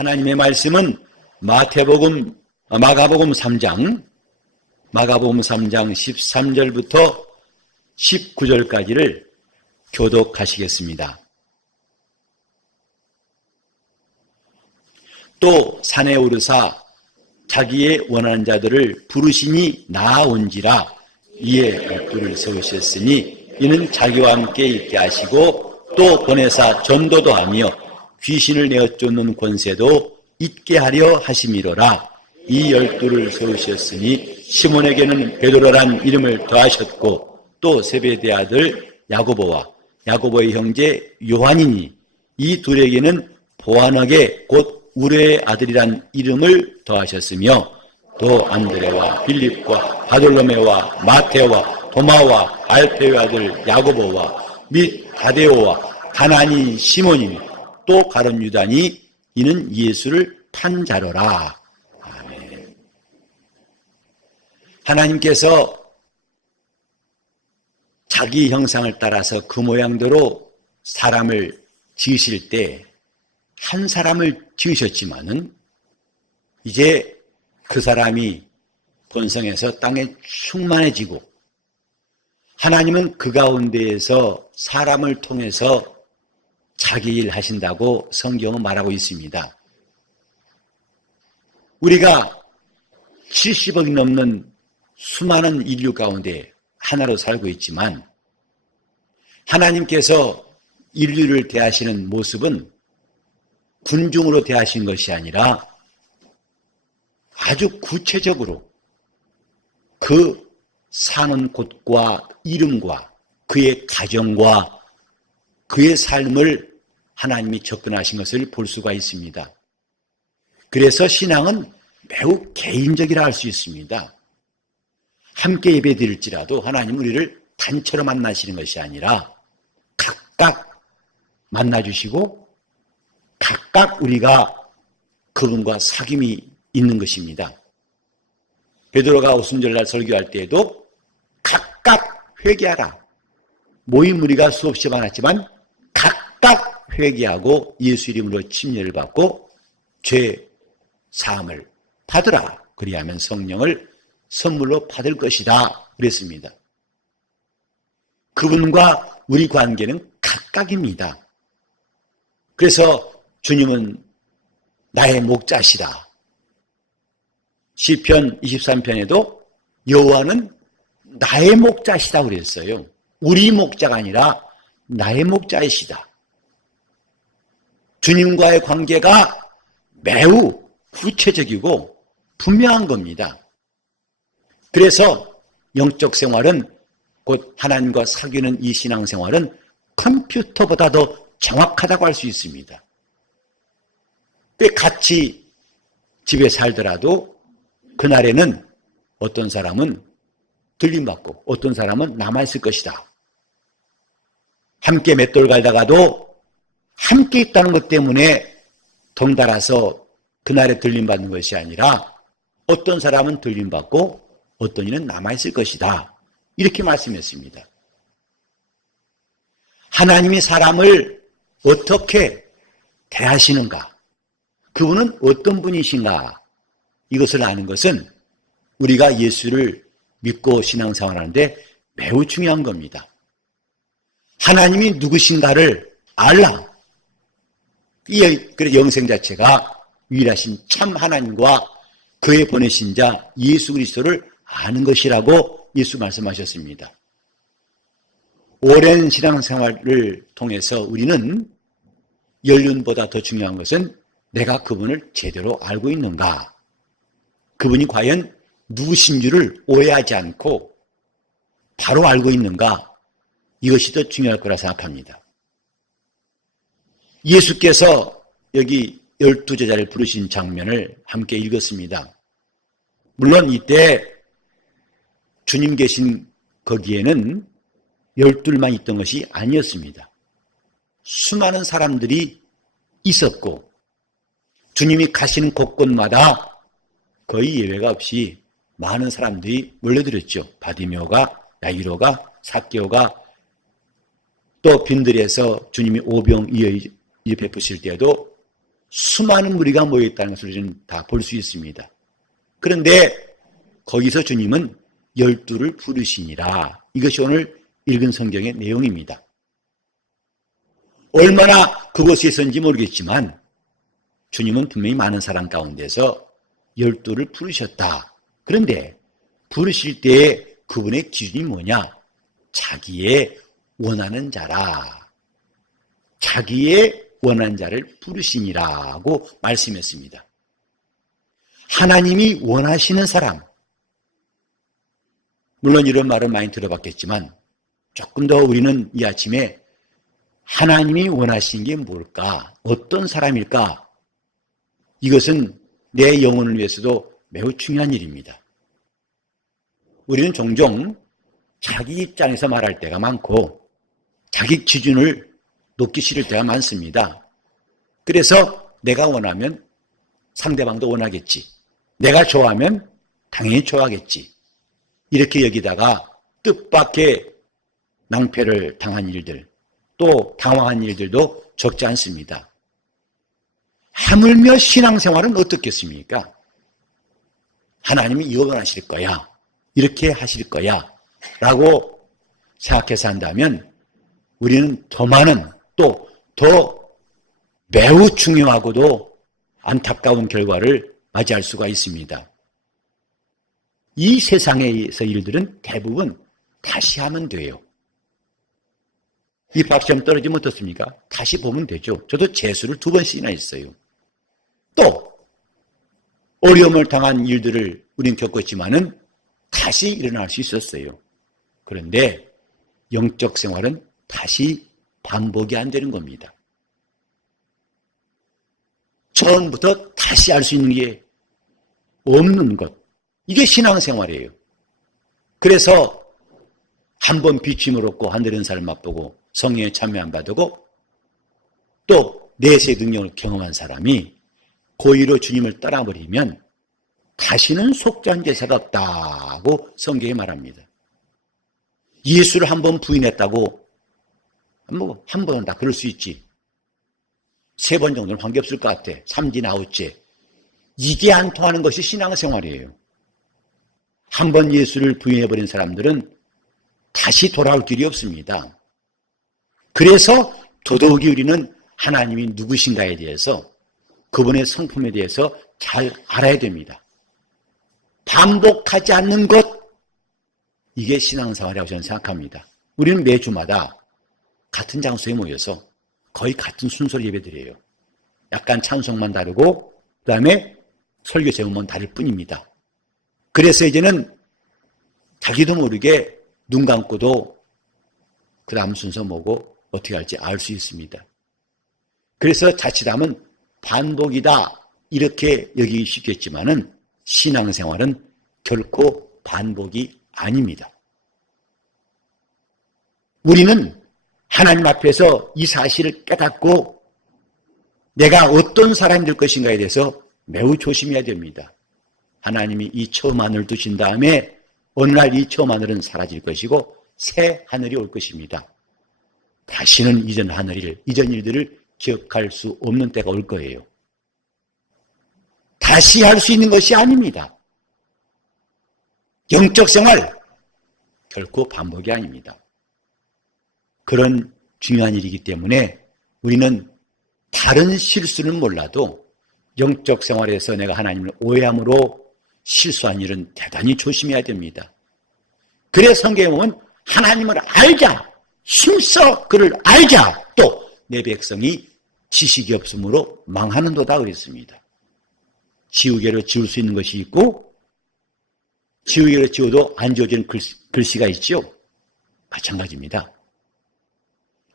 하나님의 말씀은 마가복음 3장 13절부터 19절까지를 교독하시겠습니다. 또 산에 오르사 자기의 원하는 자들을 부르시니 나아온지라 이에 뜰을 세우셨으니 이는 자기와 함께 있게 하시고 또 보내사 전도도 하며 귀신을 내어 쫓는 권세도 있게 하려 하심이로라. 이 12를 세우셨으니 시몬에게는 베드로란 이름을 더하셨고 또 세베대의 아들 야고보와 야고보의 형제 요한이니 이 둘에게는 보아너게 곧 우레의 아들이란 이름을 더하셨으며 또 안드레와 빌립과 바돌로메와 마테오와 도마와 알페의 아들 야고보와 및 다데오와 가나니 시몬이니 또 가룟 유다니 이는 예수를 탄 자로라. 아멘. 하나님께서 자기 형상을 따라서 그 모양대로 사람을 지으실 때 한 사람을 지으셨지만은 이제 그 사람이 본성에서 땅에 충만해지고 하나님은 그 가운데에서 사람을 통해서 자기 일 하신다고 성경은 말하고 있습니다. 우리가 70억이 넘는 수많은 인류 가운데 하나로 살고 있지만 하나님께서 인류를 대하시는 모습은 군중으로 대하신 것이 아니라 아주 구체적으로 그 사는 곳과 이름과 그의 가정과 그의 삶을 하나님이 접근하신 것을 볼 수가 있습니다. 그래서 신앙은 매우 개인적이라 할 수 있습니다. 함께 예배 드릴지라도 하나님 우리를 단체로 만나시는 것이 아니라 각각 만나주시고 각각 우리가 그분과 사귐이 있는 것입니다. 베드로가 오순절날 설교할 때에도 각각 회개하라. 모임 무리가 수없이 많았지만 각각 회개하고 예수 이름으로 침례를 받고 죄 사함을 받으라. 그리하면 성령을 선물로 받을 것이다. 그랬습니다. 그분과 우리 관계는 각각입니다. 그래서 주님은 나의 목자시다. 시편 23편에도 여호와는 나의 목자시다 그랬어요. 우리 목자가 아니라 나의 목자이시다. 주님과의 관계가 매우 구체적이고 분명한 겁니다. 그래서 영적 생활은 곧 하나님과 사귀는 이 신앙생활은 컴퓨터보다 더 정확하다고 할 수 있습니다. 같이 집에 살더라도 그날에는 어떤 사람은 들림받고 어떤 사람은 남아있을 것이다. 함께 맷돌 갈다가도 함께 있다는 것 때문에 덩달아서 그날에 들림받는 것이 아니라 어떤 사람은 들림받고 어떤 이는 남아있을 것이다. 이렇게 말씀했습니다. 하나님이 사람을 어떻게 대하시는가? 그분은 어떤 분이신가? 이것을 아는 것은 우리가 예수를 믿고 신앙생활하는데 매우 중요한 겁니다. 하나님이 누구신가를 알라. 이 영생 자체가 유일하신 참 하나님과 그의 보내신 자 예수 그리스도를 아는 것이라고 예수 말씀하셨습니다. 오랜 신앙생활을 통해서 우리는 연륜보다 더 중요한 것은 내가 그분을 제대로 알고 있는가? 그분이 과연 누구신 줄을 오해하지 않고 바로 알고 있는가? 이것이 더 중요할 거라 생각합니다. 예수께서 여기 12제자를 부르신 장면을 함께 읽었습니다. 물론 이때 주님 계신 거기에는 12만 있던 것이 아니었습니다. 수많은 사람들이 있었고 주님이 가시는 곳곳마다 거의 예외가 없이 많은 사람들이 몰려들었죠. 바디메오가, 야이로가, 삭개오가 또 빈들에서 주님이 오병이어 베푸실 때에도 수많은 무리가 모여있다는 것을 우리는 다 볼 수 있습니다. 그런데 거기서 주님은 12를 부르시니라. 이것이 오늘 읽은 성경의 내용입니다. 얼마나 그곳에 있었는지 모르겠지만 주님은 분명히 많은 사람 가운데서 12를 부르셨다. 그런데 부르실 때에 그분의 기준이 뭐냐? 자기의 원하는 자라. 자기의 원하는 자를 부르시니라고 말씀했습니다. 하나님이 원하시는 사람. 물론 이런 말은 많이 들어봤겠지만 조금 더 우리는 이 아침에 하나님이 원하시는 게 뭘까? 어떤 사람일까? 이것은 내 영혼을 위해서도 매우 중요한 일입니다. 우리는 종종 자기 입장에서 말할 때가 많고 자기 기준을 놓기 싫을 때가 많습니다. 그래서 내가 원하면 상대방도 원하겠지. 내가 좋아하면 당연히 좋아하겠지. 이렇게 여기다가 뜻밖의 낭패를 당한 일들, 또 당황한 일들도 적지 않습니다. 하물며 신앙생활은 어떻겠습니까? 하나님이 이거 원하실 거야. 이렇게 하실 거야. 라고 생각해서 한다면 우리는 더 많은 또 더 매우 중요하고도 안타까운 결과를 맞이할 수가 있습니다. 이 세상에서 일들은 대부분 다시 하면 돼요. 이 밥시험 떨어지면 어떻습니까? 다시 보면 되죠. 저도 재수를 2번씩이나 했어요. 또 어려움을 당한 일들을 우리는 겪었지만은 다시 일어날 수 있었어요. 그런데 영적 생활은 다시 반복이 안 되는 겁니다. 처음부터 다시 할 수 있는 게 없는 것. 이게 신앙생활이에요. 그래서 한 번 비침을 얻고 하늘은 살 맛보고 성령에 참여 안 받고 또 내세 능력을 경험한 사람이 고의로 주님을 떠나버리면 다시는 속전제사가 없다고 성경에 말합니다. 예수를 한 번 부인했다고 한 번은 다 그럴 수 있지. 3번 정도는 관계없을 것 같아. 3지 4째. 이게 안 통하는 것이 신앙생활이에요. 한 번 예수를 부인해버린 사람들은 다시 돌아올 길이 없습니다. 그래서 더더욱이 우리는 하나님이 누구신가에 대해서 그분의 성품에 대해서 잘 알아야 됩니다. 반복하지 않는 것, 이게 신앙생활이라고 저는 생각합니다. 우리는 매주마다 같은 장소에 모여서 거의 같은 순서로 예배드려요. 약간 찬송만 다르고 그 다음에 설교 제목만 다를 뿐입니다. 그래서 이제는 자기도 모르게 눈 감고도 그 다음 순서 뭐고 어떻게 할지 알 수 있습니다. 그래서 자칫하면 반복이다 이렇게 여기기 쉽겠지만은 신앙생활은 결코 반복이 아닙니다. 우리는 하나님 앞에서 이 사실을 깨닫고 내가 어떤 사람이 될 것인가에 대해서 매우 조심해야 됩니다. 하나님이 이 처음 하늘을 두신 다음에 어느 날 이 처음 하늘은 사라질 것이고 새 하늘이 올 것입니다. 다시는 이전 일들을 기억할 수 없는 때가 올 거예요. 다시 할 수 있는 것이 아닙니다. 영적 생활 결코 반복이 아닙니다. 그런 중요한 일이기 때문에 우리는 다른 실수는 몰라도 영적 생활에서 내가 하나님을 오해함으로 실수한 일은 대단히 조심해야 됩니다. 그래서 성경에 보면 하나님을 알자, 힘써 그를 알자, 또 내 백성이 지식이 없으므로 망하는도다 그랬습니다. 지우개로 지울 수 있는 것이 있고 지우개로 지워도 안 지워지는 글씨가 있죠. 마찬가지입니다.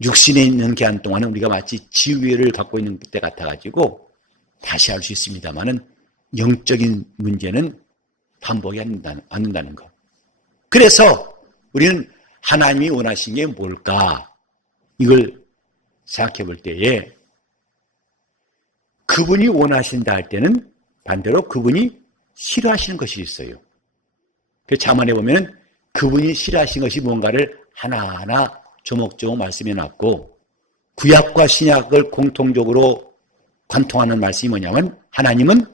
육신에 있는 기간 동안은 우리가 마치 지우개를 갖고 있는 때 같아가지고 다시 할 수 있습니다만은 영적인 문제는 반복이 않는다는 것. 그래서 우리는 하나님이 원하신 게 뭘까? 이걸 생각해 볼 때에 그분이 원하신다 할 때는 반대로 그분이 싫어하시는 것이 있어요. 그 잠언에 보면 그분이 싫어하시는 것이 뭔가를 하나하나 조목조목 말씀해 놨고 구약과 신약을 공통적으로 관통하는 말씀이 뭐냐면 하나님은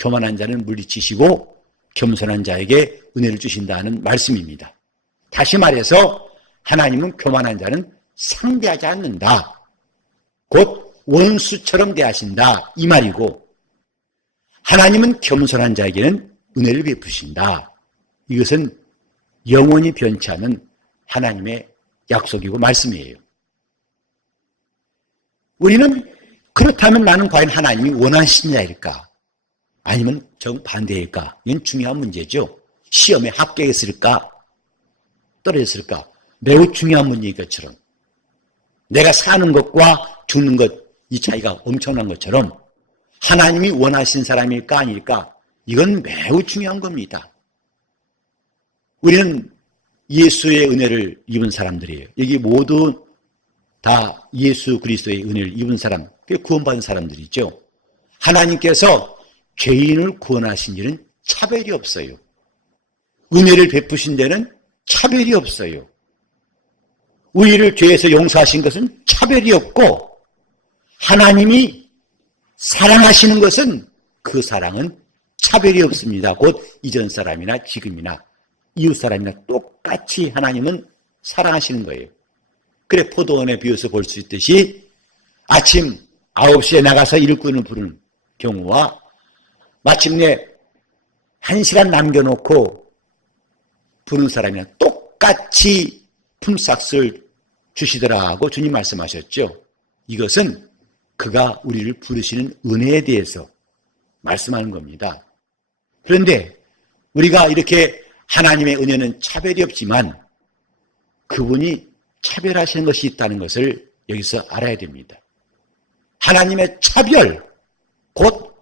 교만한 자는 물리치시고 겸손한 자에게 은혜를 주신다는 말씀입니다. 다시 말해서 하나님은 교만한 자는 상대하지 않는다. 곧 원수처럼 대하신다 이 말이고, 하나님은 겸손한 자에게는 은혜를 베푸신다. 이것은 영원히 변치 않는 하나님의 약속이고 말씀이에요. 우리는 그렇다면 나는 과연 하나님이 원하시는 자일까? 아니면 정반대일까? 이건 중요한 문제죠. 시험에 합격했을까? 떨어졌을까? 매우 중요한 문제인 것처럼, 내가 사는 것과 죽는 것, 이 차이가 엄청난 것처럼 하나님이 원하신 사람일까 아닐까? 이건 매우 중요한 겁니다. 우리는 예수의 은혜를 입은 사람들이에요. 여기 모두 다 예수 그리스도의 은혜를 입은 사람, 구원받은 사람들이죠. 하나님께서 죄인을 구원하신 일은 차별이 없어요. 은혜를 베푸신 데는 차별이 없어요. 우리를 죄에서 용서하신 것은 차별이 없고, 하나님이 사랑하시는 것은 그 사랑은 차별이 없습니다. 곧 이전 사람이나 지금이나 이웃 사람이나 똑같이 하나님은 사랑하시는 거예요. 그래 포도원에 비유해서 볼 수 있듯이 아침 9시에 나가서 일꾼을 부르는 경우와 마침내 1시간 남겨놓고 부르는 사람이나 똑같이 품삯을 주시더라고 주님 말씀하셨죠. 이것은 그가 우리를 부르시는 은혜에 대해서 말씀하는 겁니다. 그런데 우리가 이렇게 하나님의 은혜는 차별이 없지만 그분이 차별하시는 것이 있다는 것을 여기서 알아야 됩니다. 하나님의 차별, 곧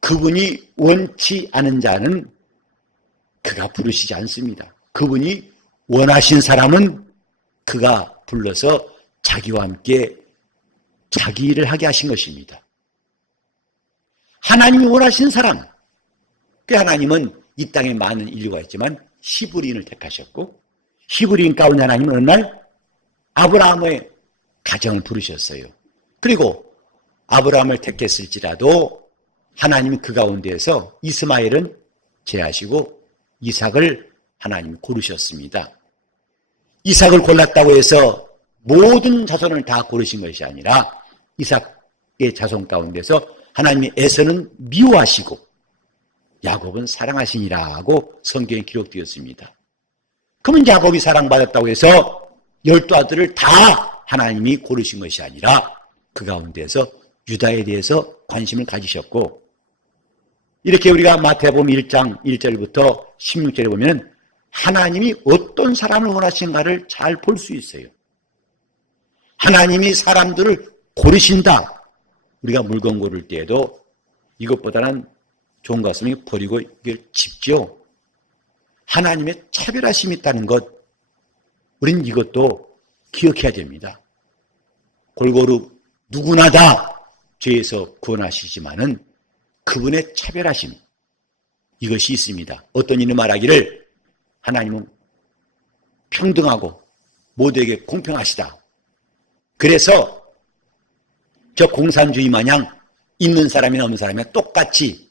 그분이 원치 않은 자는 그가 부르시지 않습니다. 그분이 원하신 사람은 그가 불러서 자기와 함께 자기 일을 하게 하신 것입니다. 하나님이 원하신 사람, 그 하나님은 이 땅에 많은 인류가 있지만 히브리인을 택하셨고, 히브리인 가운데 하나님은 어느 날 아브라함의 가정을 부르셨어요. 그리고 아브라함을 택했을지라도 하나님이 그 가운데에서 이스마엘은 제하시고 이삭을 하나님이 고르셨습니다. 이삭을 골랐다고 해서 모든 자손을 다 고르신 것이 아니라 이삭의 자손 가운데서 하나님이 에서는 미워하시고 야곱은 사랑하시니라고 성경에 기록되었습니다. 그러면 야곱이 사랑받았다고 해서 12아들을 다 하나님이 고르신 것이 아니라 그 가운데서 유다에 대해서 관심을 가지셨고, 이렇게 우리가 마태복음 1장 1절부터 16절에 보면 하나님이 어떤 사람을 원하시는가를 잘 볼 수 있어요. 하나님이 사람들을 고르신다. 우리가 물건 고를 때에도 이것보다는 좋은 것 같으면 버리고 이걸 집죠. 하나님의 차별하심이 있다는 것, 우린 이것도 기억해야 됩니다. 골고루 누구나 다 죄에서 구원하시지만은 그분의 차별하심, 이것이 있습니다. 어떤 이는 말하기를 하나님은 평등하고 모두에게 공평하시다. 그래서 저 공산주의 마냥 있는 사람이나 없는 사람이나 똑같이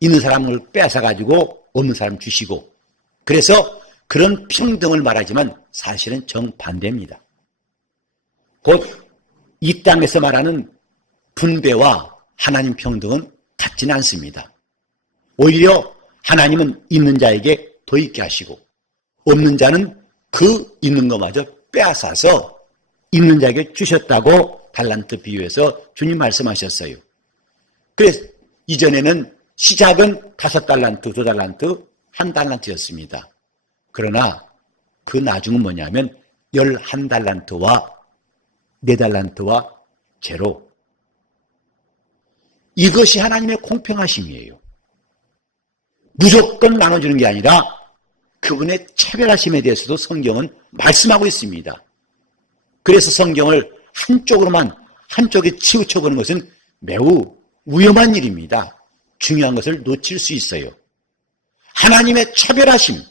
있는 사람을 빼앗아가지고 없는 사람 주시고, 그래서 그런 평등을 말하지만 사실은 정반대입니다. 곧 이 땅에서 말하는 분배와 하나님 평등은 같지는 않습니다. 오히려 하나님은 있는 자에게 더 있게 하시고 없는 자는 그 있는 것마저 빼앗아서 있는 자에게 주셨다고 달란트 비유에서 주님 말씀하셨어요. 그래서 이전에는 시작은 5달란트, 2달란트, 1달란트였습니다. 그러나 그 나중은 뭐냐면 11달란트와 4달란트와 제로. 이것이 하나님의 공평하심이에요. 무조건 나눠주는 게 아니라 그분의 차별하심에 대해서도 성경은 말씀하고 있습니다. 그래서 성경을 한쪽에 치우쳐보는 것은 매우 위험한 일입니다. 중요한 것을 놓칠 수 있어요. 하나님의 차별하심.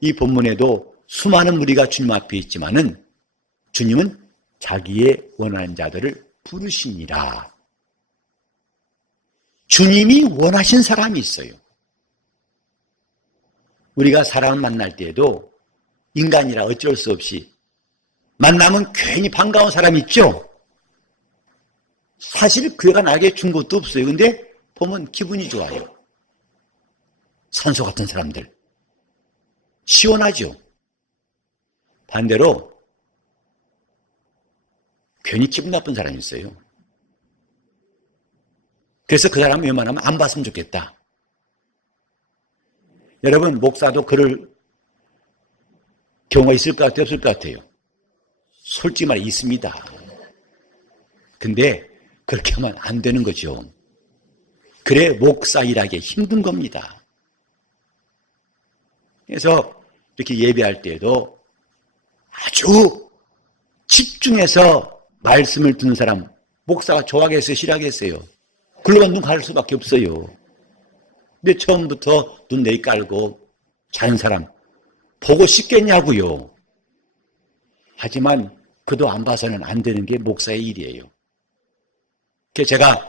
이 본문에도 수많은 무리가 주님 앞에 있지만은 주님은 자기의 원하는 자들을 부르시니라. 주님이 원하신 사람이 있어요. 우리가 사람을 만날 때에도 인간이라 어쩔 수 없이 만나면 괜히 반가운 사람이 있죠? 사실 교회가 나에게 준 것도 없어요. 근데 보면 기분이 좋아요. 산소 같은 사람들. 시원하죠? 반대로 괜히 기분 나쁜 사람이 있어요. 그래서 그 사람은 웬만하면 안 봤으면 좋겠다. 여러분, 목사도 그럴 경우가 있을 것 같아요? 없을 것 같아요? 솔직히 말해 있습니다. 근데 그렇게 하면 안 되는 거죠. 그래 목사 일하기 힘든 겁니다. 그래서 이렇게 예배할 때에도 아주 집중해서 말씀을 듣는 사람, 목사가 좋아하겠어요? 싫어하겠어요? 글로만 눈 가릴 수밖에 없어요. 근데 처음부터 눈 내리 깔고 자는 사람 보고 싶겠냐고요. 하지만 그도 안 봐서는 안 되는 게 목사의 일이에요. 그래서 제가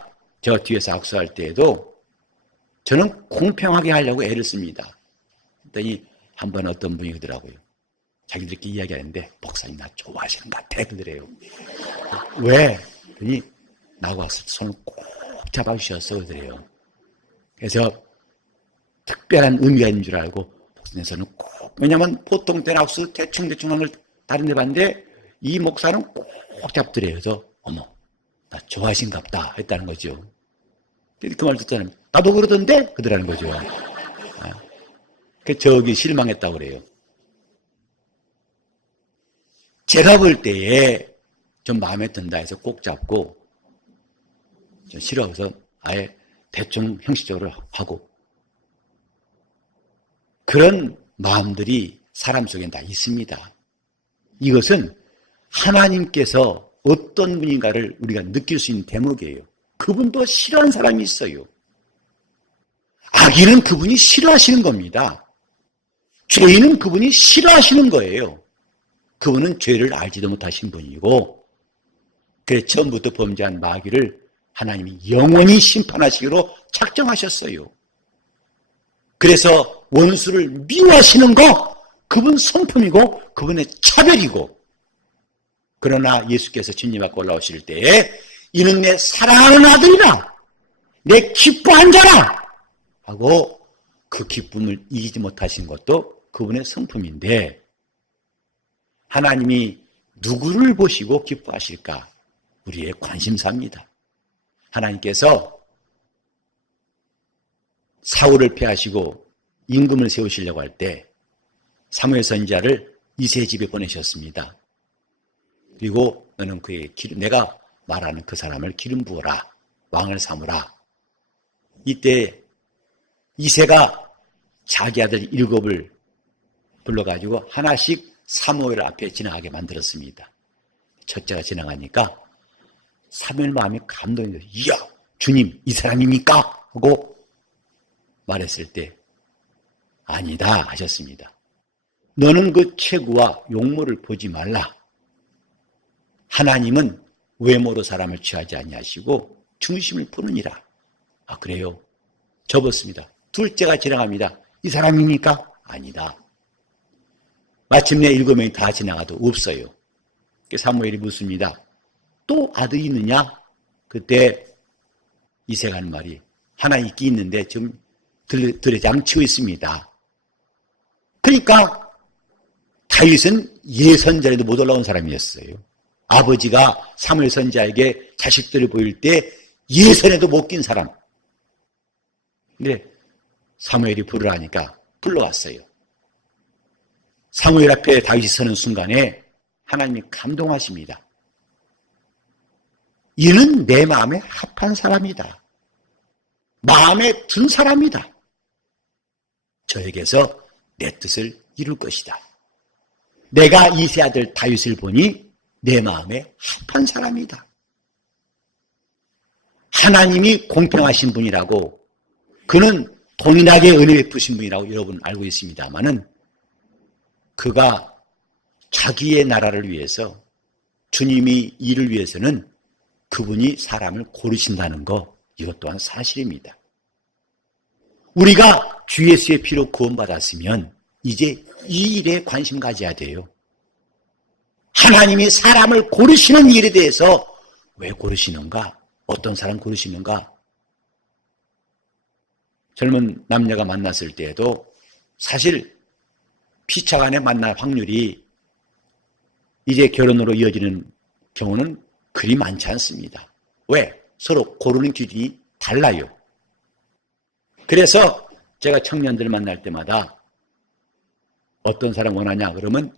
저 뒤에서 악수할 때에도 저는 공평하게 하려고 애를 씁니다. 그랬더니 한 번 어떤 분이 그러더라고요. 자기들끼리 이야기하는데 목사님 나 좋아하시는 것 같아 그러더래요. 왜? 그러니 나하고 왔을 때 손을 꼭 잡아주셨어 그러더래요. 그래서 특별한 의미가 있는 줄 알고 목사님 손을 꼭, 왜냐하면 보통 때는 악수 대충대충 하는 걸 다른 데 봤는데 이 목사는 꼭 잡더래요. 그래서 어머 나 좋아하신갑다 했다는 거죠. 그 말 듣자면 나도 그러던데 그러라는 거죠. 그 저기 실망했다고 그래요. 제가 볼 때에 좀 마음에 든다 해서 꼭 잡고 좀 싫어서 아예 대충 형식적으로 하고 그런 마음들이 사람 속에 다 있습니다. 이것은 하나님께서 어떤 분인가를 우리가 느낄 수 있는 대목이에요. 그분도 싫어하는 사람이 있어요. 악인은 그분이 싫어하시는 겁니다. 죄인은 그분이 싫어하시는 거예요. 그분은 죄를 알지도 못하신 분이고 그래서 처음부터 범죄한 마귀를 하나님이 영원히 심판하시기로 작정하셨어요. 그래서 원수를 미워하시는 거 그분 성품이고 그분의 차별이고 그러나 예수께서 진리 앞에 올라오실 때에 이는 내 사랑하는 아들이라 내 기뻐한 자라 하고 그 기쁨을 이기지 못하신 것도 그분의 성품인데 하나님이 누구를 보시고 기뻐하실까? 우리의 관심사입니다. 하나님께서 사울을 패하시고 임금을 세우시려고 할 때 사무엘 선지자를 이새의 집에 보내셨습니다. 그리고 너는 그의 기름, 내가 말하는 그 사람을 기름 부어라. 왕을 삼으라. 이때 이새가 자기 아들 7을 불러가지고 하나씩 사무엘 앞에 지나가게 만들었습니다. 첫째가 지나가니까 사무엘 마음이 감동이 돼서 이야 주님 이 사람입니까? 하고 말했을 때 아니다 하셨습니다. 너는 그 체구와 용모를 보지 말라. 하나님은 외모로 사람을 취하지 아니하시고 중심을 보느니라. 아 그래요? 접었습니다. 둘째가 지나갑니다. 이 사람입니까? 아니다. 마침내 7명이 다 지나가도 없어요. 사무엘이 묻습니다. 또 아들이 있느냐? 그때 이새가 하는 말이 하나 있긴 있는데 지금 들에 장치고 있습니다. 그러니까 다윗은 예선전에도 못 올라온 사람이었어요. 아버지가 사무엘 선지자에게 자식들을 보일 때 예선에도 못 낀 사람. 근데 사무엘이 부르라니까 불러왔어요. 사무엘 앞에 다윗이 서는 순간에 하나님이 감동하십니다. 이는 내 마음에 합한 사람이다. 마음에 든 사람이다. 저에게서 내 뜻을 이룰 것이다. 내가 이새 아들 다윗을 보니 내 마음에 합한 사람이다. 하나님이 공평하신 분이라고 그는 동일하게 은혜 베푸신 분이라고 여러분 알고 있습니다마는 그가 자기의 나라를 위해서 주님이 일을 위해서는 그분이 사람을 고르신다는 거, 이것 또한 사실입니다. 우리가 주 예수의 피로 구원받았으면 이제 이 일에 관심 가져야 돼요. 하나님이 사람을 고르시는 일에 대해서 왜 고르시는가? 어떤 사람 고르시는가? 젊은 남녀가 만났을 때에도 사실 피차간에 만날 확률이 이제 결혼으로 이어지는 경우는 그리 많지 않습니다. 왜? 서로 고르는 기준이 달라요. 그래서 제가 청년들 만날 때마다 어떤 사람 원하냐 그러면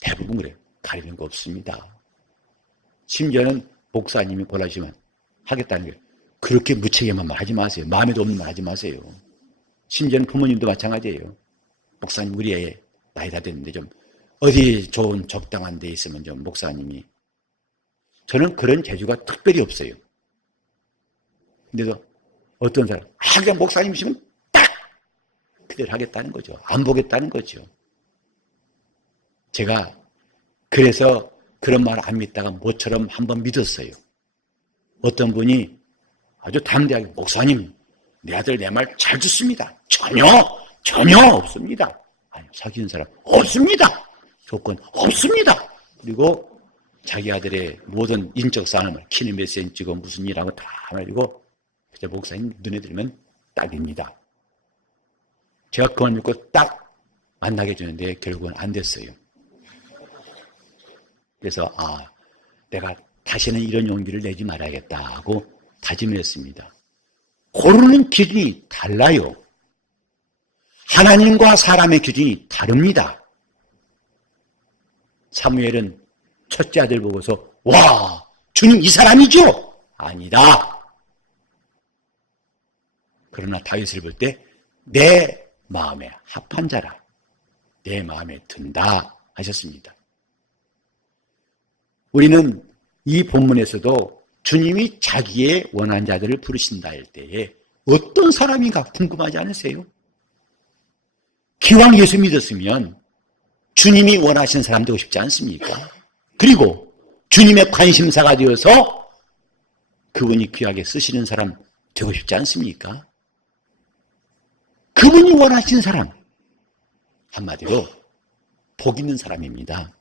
대부분 그래요. 가리는 거 없습니다. 심지어는 목사님이 골라주시면 하겠다는 게 그렇게 무책임한 말 하지 마세요. 마음에도 없는 말 하지 마세요. 심지어는 부모님도 마찬가지예요. 목사님 우리 애 나이 다 됐는데 좀 어디 좋은 적당한 데 있으면 좀 목사님이. 저는 그런 재주가 특별히 없어요. 근데도 어떤 사람 그냥 목사님이시면 딱 그대로 하겠다는 거죠. 안 보겠다는 거죠. 제가 그래서 그런 말 안 믿다가 모처럼 한번 믿었어요. 어떤 분이 아주 담대하게 목사님 내 아들 내 말 잘 듣습니다. 전혀 없습니다. 아니, 사귀는 사람 없습니다. 조건 없습니다. 그리고 자기 아들의 모든 인적 사항을 키는 몇 센치고 무슨 일하고 다 말이고 목사님 눈에 들면 딱입니다. 제가 그걸 믿고 딱 만나게 해주는데 결국은 안 됐어요. 그래서 내가 다시는 이런 용기를 내지 말아야겠다 하고 다짐을 했습니다. 고르는 기준이 달라요. 하나님과 사람의 기준이 다릅니다. 사무엘은 첫째 아들 보고서 와 주님 이 사람이죠? 아니다. 그러나 다윗을 볼 때 내 마음에 합한 자라 내 마음에 든다 하셨습니다. 우리는 이 본문에서도 주님이 자기의 원한 자들을 부르신다 할 때에 어떤 사람인가 궁금하지 않으세요? 기왕 예수 믿었으면 주님이 원하시는 사람 되고 싶지 않습니까? 그리고 주님의 관심사가 되어서 그분이 귀하게 쓰시는 사람 되고 싶지 않습니까? 그분이 원하시는 사람, 한마디로 복 있는 사람입니다.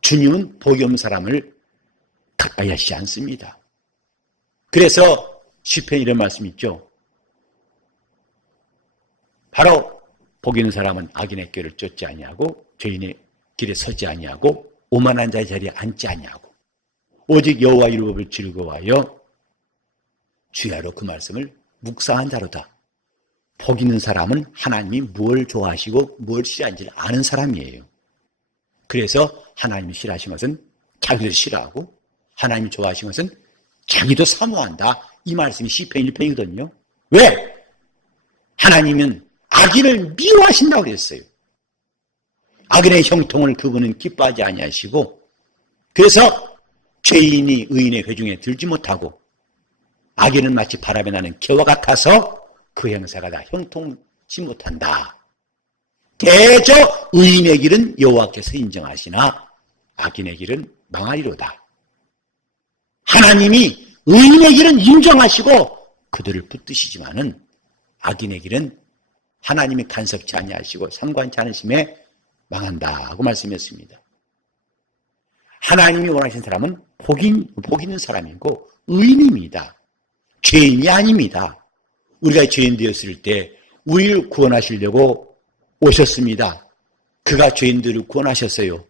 주님은 복이 없는 사람을 가까이 하시지 않습니다. 그래서 시편에 이런 말씀이 있죠. 바로 복 있는 사람은 악인의 꾀를 쫓지 아니하고 죄인의 길에 서지 아니하고 오만한 자의 자리에 앉지 아니하고 오직 여호와 율법을 즐거워하여 주야로 그 말씀을 묵상한 자로다. 복 있는 사람은 하나님이 뭘 좋아하시고 뭘 싫어하는지를 아는 사람이에요. 그래서 하나님이 싫어하신 것은 자기도 싫어하고 하나님이 좋아하신 것은 자기도 사모한다. 이 말씀이 시편 1편이거든요. 왜? 하나님은 악인을 미워하신다고 그랬어요. 악인의 형통을 그분은 기뻐하지 아니하시고 그래서 죄인이 의인의 회중에 들지 못하고 악인은 마치 바람에 나는 겨와 같아서 그 행사가 다 형통치 못한다. 대저 의인의 길은 여호와께서 인정하시나 악인의 길은 망하리로다. 하나님이 의인의 길은 인정하시고 그들을 붙드시지만은 악인의 길은 하나님이 간섭치 아니하시고 상관치 않으심에 망한다고 말씀했습니다. 하나님이 원하시는 사람은 복 있는 사람이고 의인입니다. 죄인이 아닙니다. 우리가 죄인 되었을 때 우리를 구원하시려고 오셨습니다. 그가 죄인들을 구원하셨어요.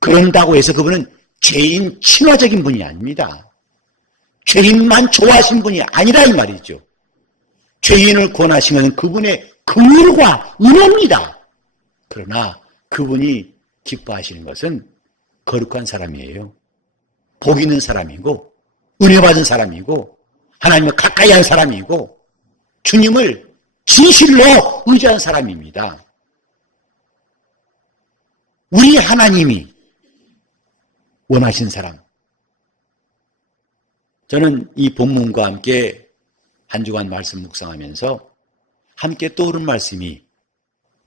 그런다고 해서 그분은 죄인 친화적인 분이 아닙니다. 죄인만 좋아하신 분이 아니라 이 말이죠. 죄인을 구원하신 것은 그분의 긍휼과 은혜입니다. 그러나 그분이 기뻐하시는 것은 거룩한 사람이에요. 복 있는 사람이고 은혜 받은 사람이고 하나님을 가까이 한 사람이고 주님을 진실로 의지한 사람입니다. 우리 하나님이 원하신 사람. 저는 이 본문과 함께 한 주간 말씀 묵상하면서 함께 떠오른 말씀이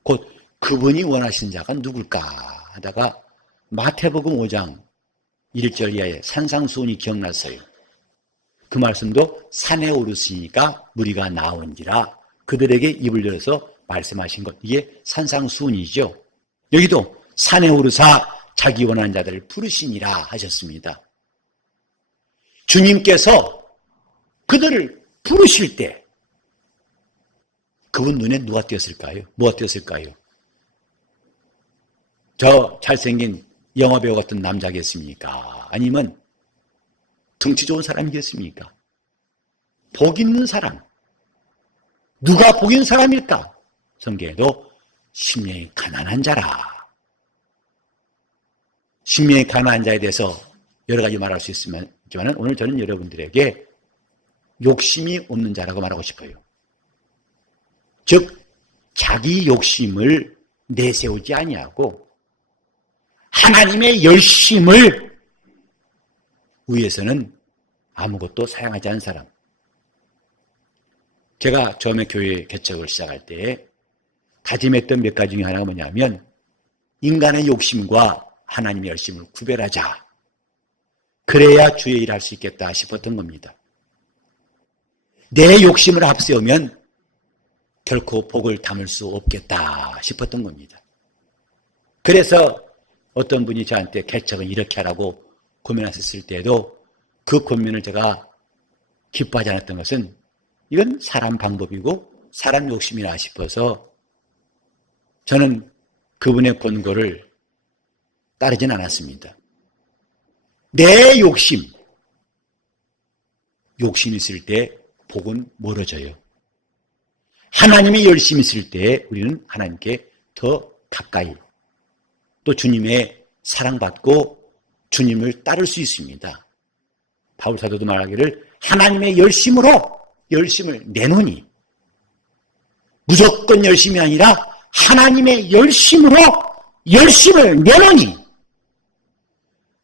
곧 그분이 원하신 자가 누굴까 하다가 마태복음 5장 1절 이하의 산상수훈이 기억났어요. 그 말씀도 산에 오르시니까 무리가 나온지라 그들에게 입을 열어서 말씀하신 것. 이게 산상수훈이죠. 여기도 산에 오르사 자기 원하는 자들을 부르시니라 하셨습니다. 주님께서 그들을 부르실 때 그분 눈에 누가 띄었을까요? 뭐가 띄었을까요? 저 잘생긴 영화배우 같은 남자겠습니까? 아니면 덩치 좋은 사람이겠습니까? 복 있는 사람. 누가 복 있는 사람일까? 성경에도 심령이 가난한 자라. 심령이 가난한 자에 대해서 여러 가지 말할 수 있지만 오늘 저는 여러분들에게 욕심이 없는 자라고 말하고 싶어요. 즉 자기 욕심을 내세우지 아니하고 하나님의 열심을 위해서는 아무것도 사용하지 않은 사람. 제가 처음에 교회 개척을 시작할 때 다짐했던 몇 가지 중에 하나가 뭐냐면 인간의 욕심과 하나님의 열심을 구별하자. 그래야 주의 일을 할 수 있겠다 싶었던 겁니다. 내 욕심을 앞세우면 결코 복을 담을 수 없겠다 싶었던 겁니다. 그래서 어떤 분이 저한테 개척은 이렇게 하라고 고민하셨을 때에도 그 고민을 제가 기뻐하지 않았던 것은 이건 사람 방법이고 사람 욕심이라 싶어서 저는 그분의 권고를 따르진 않았습니다. 내 욕심이 있을 때 복은 멀어져요. 하나님의 열심이 있을 때 우리는 하나님께 더 가까이 또 주님의 사랑받고 주님을 따를 수 있습니다. 바울 사도도 말하기를 하나님의 열심을 내노니 무조건 열심이 아니라 하나님의 열심을 내노니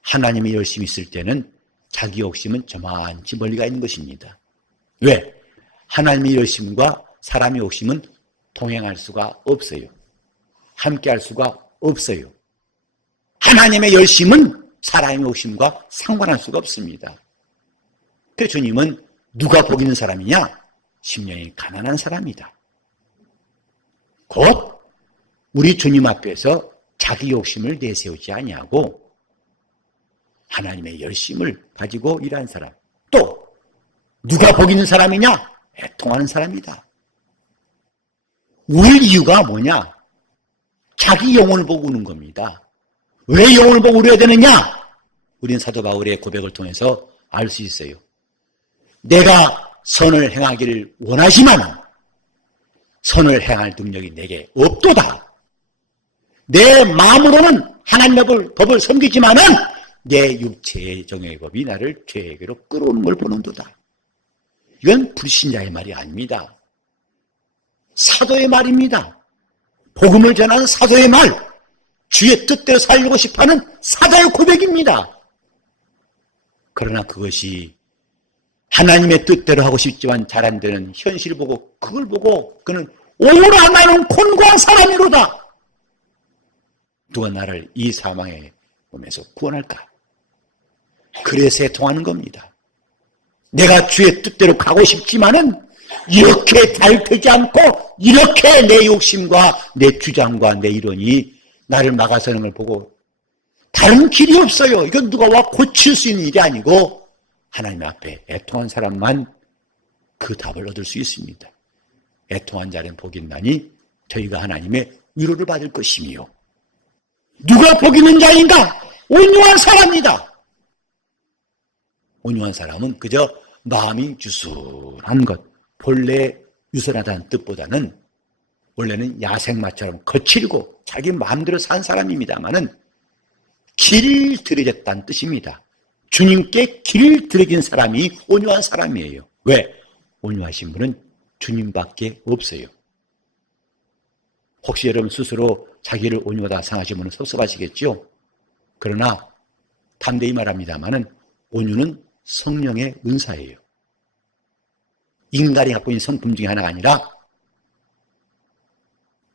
하나님의 열심이 있을 때는 자기 욕심은 저만치 멀리 가 있는 것입니다. 왜? 하나님의 열심과 사람의 욕심은 동행할 수가 없어요. 함께 할 수가 없어요. 하나님의 열심은 사람의 욕심과 상관할 수가 없습니다. 그 주님은 누가 복 있는 사람이냐? 심령이 가난한 사람이다. 곧 우리 주님 앞에서 자기 욕심을 내세우지 아니하고 하나님의 열심을 가지고 일하는 사람. 또 누가 복 있는 사람이냐? 애통하는 사람이다. 울 이유가 뭐냐? 자기 영혼을 보고 우는 겁니다. 왜 영혼을 보고 울어야 되느냐? 우리는 사도 바울의 고백을 통해서 알 수 있어요. 내가 선을 행하기를 원하지만 선을 행할 능력이 내게 없도다. 내 마음으로는 하나님의 법을 섬기지만은 내 육체의 정욕의 법이 나를 죄에게로 끌어오는 걸 보는도다. 이건 불신자의 말이 아닙니다. 사도의 말입니다. 복음을 전하는 사도의 말, 주의 뜻대로 살려고 싶어하는 사도의 고백입니다. 그러나 그것이 하나님의 뜻대로 하고 싶지만 잘 안 되는 현실을 보고 그걸 보고 그는 오라 나는 곤고한 사람이로다. 누가 나를 이 사망의 몸에서 구원할까? 그래서 애통하는 겁니다. 내가 주의 뜻대로 가고 싶지만은 이렇게 잘 되지 않고 이렇게 내 욕심과 내 주장과 내 이론이 나를 막아서는 걸 보고 다른 길이 없어요. 이건 누가 와 고칠 수 있는 일이 아니고 하나님 앞에 애통한 사람만 그 답을 얻을 수 있습니다. 애통한 자는 복이 있나니 저희가 하나님의 위로를 받을 것이며 누가 복 있는 자인가? 온유한 사람이다. 온유한 사람은 그저 마음이 유순한 것, 본래 유순하다는 뜻보다는 원래는 야생마처럼 거칠고 자기 마음대로 산 사람입니다만은 길 들여졌다는 뜻입니다. 주님께 길 들여진 사람이 온유한 사람이에요. 왜? 온유하신 분은 주님밖에 없어요. 혹시 여러분 스스로 자기를 온유하다 생각하시는 분은 섭섭하시겠죠? 그러나 담대히 말합니다마는 온유는 성령의 은사예요. 인간이 갖고 있는 성품 중에 하나가 아니라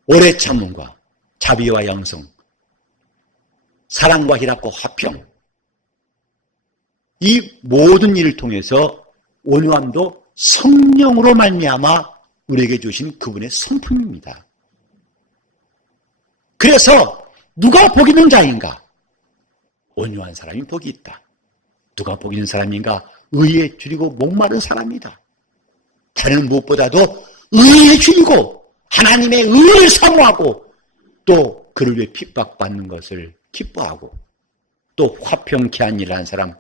오래 참음과 자비와 양성, 사랑과 희락과 화평, 이 모든 일을 통해서 온유함도 성령으로 말미암아 우리에게 주신 그분의 성품입니다. 그래서 누가 복 있는 자인가? 온유한 사람이 복이 있다. 누가 복 있는 사람인가? 의에 줄이고 목마른 사람이다. 자네는 무엇보다도 의에 줄이고 하나님의 의를 사모하고 또 그를 위해 핍박받는 것을 기뻐하고 또 화평케 한 일을 한 사람,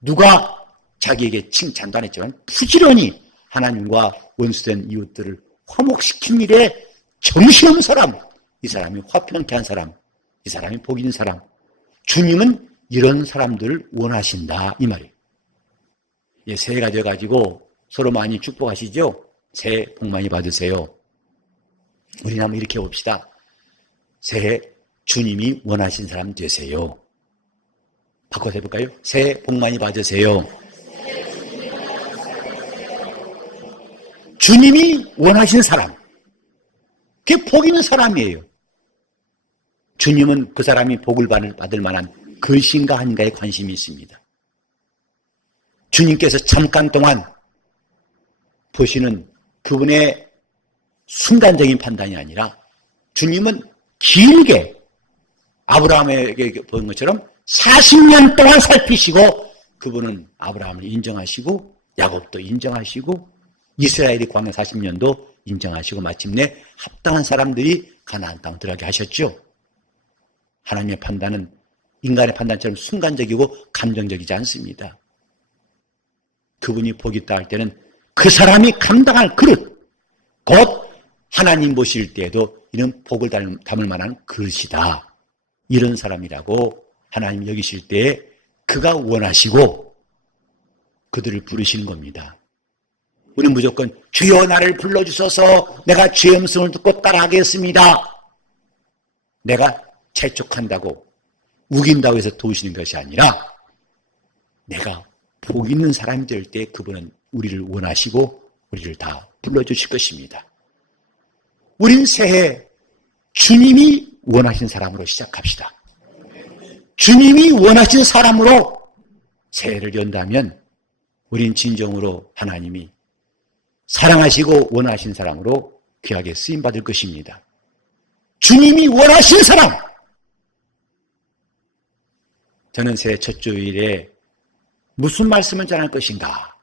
누가 자기에게 칭찬도 안 했지만 부지런히 하나님과 원수된 이웃들을 화목시킨 일에 정신없는 사람, 이 사람이 화평케 한 사람, 이 사람이 복 있는 사람. 주님은 이런 사람들을 원하신다 이 말이에요. 예, 새해가 되어가지고 서로 많이 축복하시죠? 새해 복 많이 받으세요. 우리는 한번 이렇게 봅시다. 새해 주님이 원하신 사람 되세요. 바꿔서 해볼까요? 새해 복 많이 받으세요. 주님이 원하신 사람, 그게 복 있는 사람이에요. 주님은 그 사람이 복을 받을 만한 글씨인가 아닌가에 관심이 있습니다. 주님께서 잠깐 동안 보시는 그분의 순간적인 판단이 아니라 주님은 길게 아브라함에게 보는 것처럼 40년 동안 살피시고 그분은 아브라함을 인정하시고 야곱도 인정하시고 이스라엘이 광야 40년도 인정하시고 마침내 합당한 사람들이 가나안 땅 들어가게 하셨죠. 하나님의 판단은 인간의 판단처럼 순간적이고 감정적이지 않습니다. 그분이 복 있다 할 때는 그 사람이 감당할 그릇, 곧 하나님 보실 때에도 이는 복을 담을 만한 그릇이다. 이런 사람이라고 하나님 여기실 때에 그가 원하시고 그들을 부르시는 겁니다. 우리는 무조건 주여 나를 불러주셔서 내가 주의 음성을 듣고 따라하겠습니다. 내가 재촉한다고 우긴다고 해서 도우시는 것이 아니라 내가 복 있는 사람이 될 때 그분은 우리를 원하시고 우리를 다 불러주실 것입니다. 우린 새해 주님이 원하신 사람으로 시작합시다. 주님이 원하신 사람으로 새해를 연다면 우린 진정으로 하나님이 사랑하시고 원하신 사람으로 귀하게 쓰임받을 것입니다. 주님이 원하신 사람! 저는 새해 첫 주일에 무슨 말씀을 전할 것인가?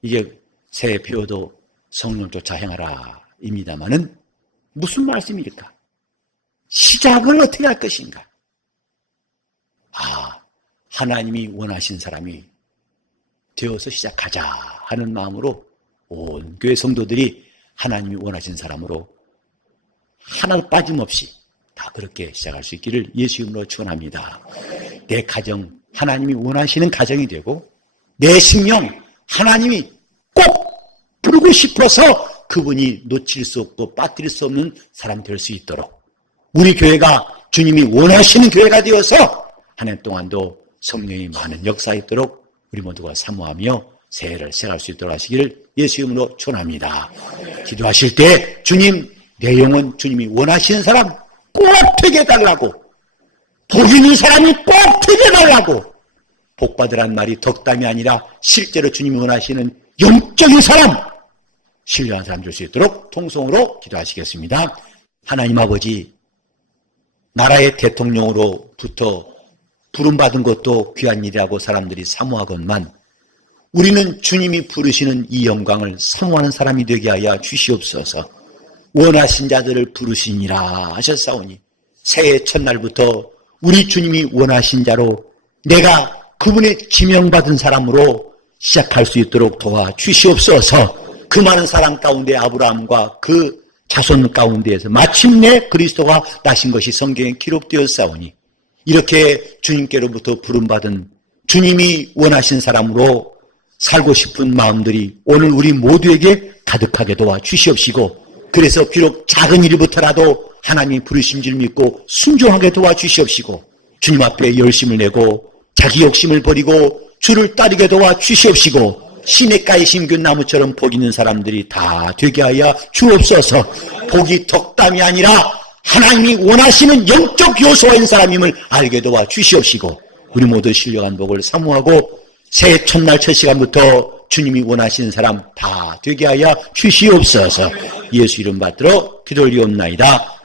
이게 새해 피워도 성령 쫓아 행하라 입니다마는 무슨 말씀일까? 시작을 어떻게 할 것인가? 하나님이 원하신 사람이 되어서 시작하자 하는 마음으로 온 교회 성도들이 하나님이 원하신 사람으로 하나도 빠짐없이 다 그렇게 시작할 수 있기를 예수 이름으로 축원합니다. 내 가정 하나님이 원하시는 가정이 되고 내 심령 하나님이 꼭 부르고 싶어서 그분이 놓칠 수 없고 빠뜨릴 수 없는 사람 될 수 있도록 우리 교회가 주님이 원하시는 교회가 되어서 한 해 동안도 성령이 많은 역사 있도록 우리 모두가 사모하며 새해를 시작할 수 있도록 하시기를 예수 이름으로 축원합니다. 기도하실 때 주님 내 영혼 주님이 원하시는 사람 꼭 되게 해달라고 복 있는 사람이 꼭 되게 해달라고 복받으란 말이 덕담이 아니라 실제로 주님이 원하시는 영적인 사람 신뢰한 사람 될 수 있도록 통성으로 기도하시겠습니다. 하나님 아버지 나라의 대통령으로부터 부름받은 것도 귀한 일이라고 사람들이 사모하건만 우리는 주님이 부르시는 이 영광을 사모하는 사람이 되게 하여 주시옵소서. 원하신 자들을 부르시니라 하셨사오니 새해 첫날부터 우리 주님이 원하신 자로 내가 그분의 지명받은 사람으로 시작할 수 있도록 도와주시옵소서. 그 많은 사람 가운데 아브라함과 그 자손 가운데에서 마침내 그리스도가 나신 것이 성경에 기록되었사오니 이렇게 주님께로부터 부름받은 주님이 원하신 사람으로 살고 싶은 마음들이 오늘 우리 모두에게 가득하게 도와주시옵시고 그래서 비록 작은 일부터라도 하나님이 부르신 줄 믿고 순종하게 도와주시옵시고 주님 앞에 열심을 내고 자기 욕심을 버리고 주를 따르게 도와주시옵시고 시냇가에 심긴 나무처럼 복 있는 사람들이 다 되게 하여 주옵소서. 복이 덕담이 아니라 하나님이 원하시는 영적 요소인 사람임을 알게 도와주시옵시고 우리 모두 신령한 복을 사모하고 새해 첫날 첫 시간부터 주님이 원하시는 사람 다 되게 하여 주시옵소서. 예수 이름 받들어 기도 올리옵나이다.